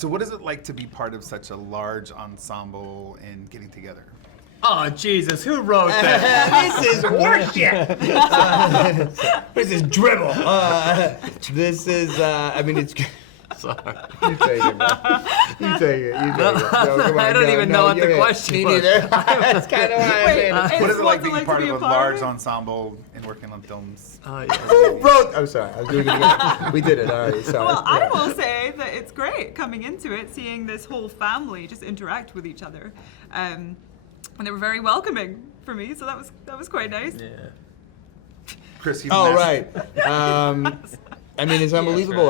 So what is it like to be part of such a large ensemble and getting together? Oh, Jesus, who wrote that? This is horseshit! This is dribble. This is, I mean, it's... Sorry. You take it, man. You take it. No, come on, I don't even know what the question Me was. neither. That's kind of why I said. What is it like being part of a large ensemble and working on films? Oh, yeah. Who wrote? I'm sorry. I was doing it again. We did it. All right. Sorry. Well, I will say that it's great coming into it, seeing this whole family just interact with each other, and they were very welcoming for me. So that was quite nice. Yeah. Chris, you right. I mean, it's unbelievable.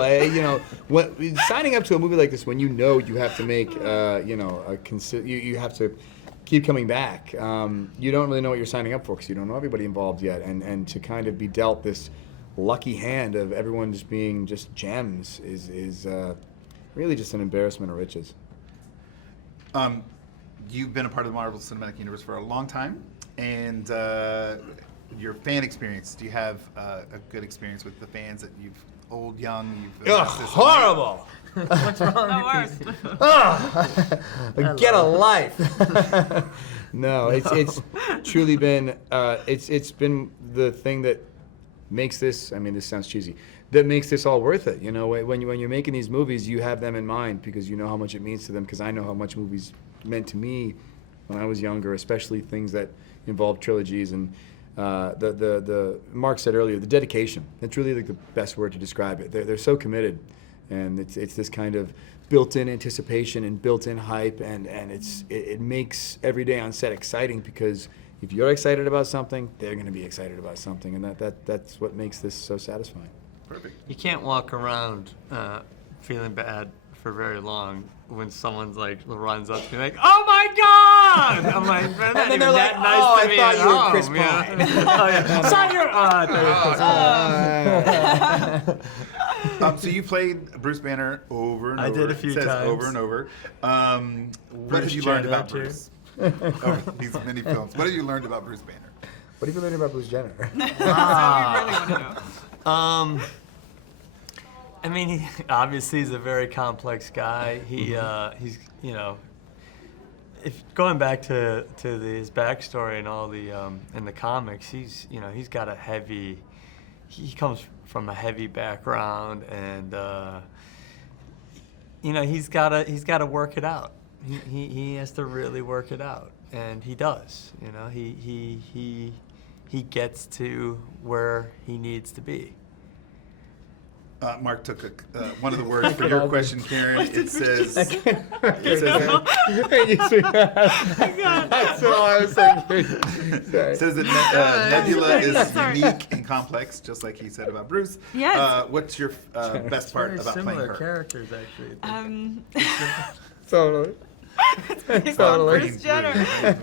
Signing up to a movie like this, when you know you have to make, you have to keep coming back. You don't really know what you're signing up for because you don't know everybody involved yet, and to kind of be dealt this lucky hand of everyone just being just gems is really just an embarrassment of riches. You've been a part of the Marvel Cinematic Universe for a long time, and your fan experience. Do you have a good experience with the fans that you've old, young? Horrible! What's wrong with these? Get a life. No, it's truly been it's been the thing that makes this. I mean, this sounds cheesy. That makes this all worth it. You know, when you're making these movies, you have them in mind because you know how much it means to them. Because I know how much movies meant to me when I was younger, especially things that involve trilogies and. The Mark said earlier, the dedication. That's really like the best word to describe it. They're so committed, and it's this kind of built-in anticipation and built-in hype, and it makes every day on set exciting because if you're excited about something, they're going to be excited about something, and that's what makes this so satisfying. Perfect. You can't walk around feeling bad for very long when someone's like runs up to me like, "Oh my God!" I'm like, "Man, and then they're like, nice "Oh, to I me thought at you were home, Chris yeah." Pine." Oh yeah, saw your Chris Pine. So you played Bruce Banner over and I over. did a few It says times. over and over. What have you learned about Bruce? Over these many films. What have you learned about Bruce Banner? What have you learned about Bruce Jenner? That's what we really want to know. I mean, obviously he's a very complex guy. He's if going back to his backstory and all the in the comics, he's got a heavy. He comes from a heavy background, and he's got to work it out. He has to really work it out, and he does. He gets to where he needs to be. Mark took one of the words for your question, Karen. It says. That's all I was saying. It says that Nebula is unique and complex, just like he said about Bruce. Yes. What's your best part Very about playing similar her? characters, actually. Totally. It's based on Bruce Jenner.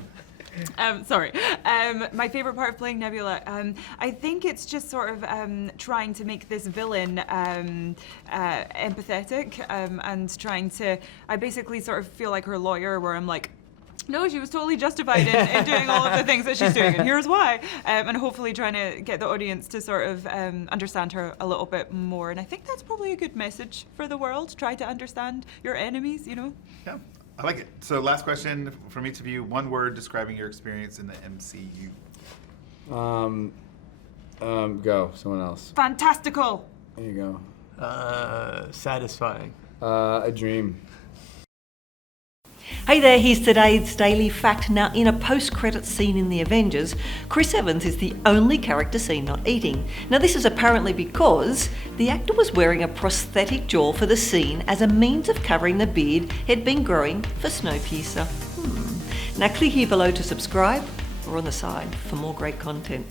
Sorry. My favorite part of playing Nebula, I think it's just sort of trying to make this villain empathetic and trying to. I basically sort of feel like her lawyer, where I'm like, no, she was totally justified in doing all of the things that she's doing, and here's why. And hopefully trying to get the audience to sort of understand her a little bit more. And I think that's probably a good message for the world. Try to understand your enemies, Yeah. I like it. So last question from each of you. One word describing your experience in the MCU. Go. Someone else. Fantastical. There you go. Satisfying. A dream. Hey there, here's today's Daily Fact. Now, in a post-credit scene in The Avengers, Chris Evans is the only character seen not eating. Now, this is apparently because the actor was wearing a prosthetic jaw for the scene as a means of covering the beard he'd been growing for Snowpiercer. Now, click here below to subscribe or on the side for more great content.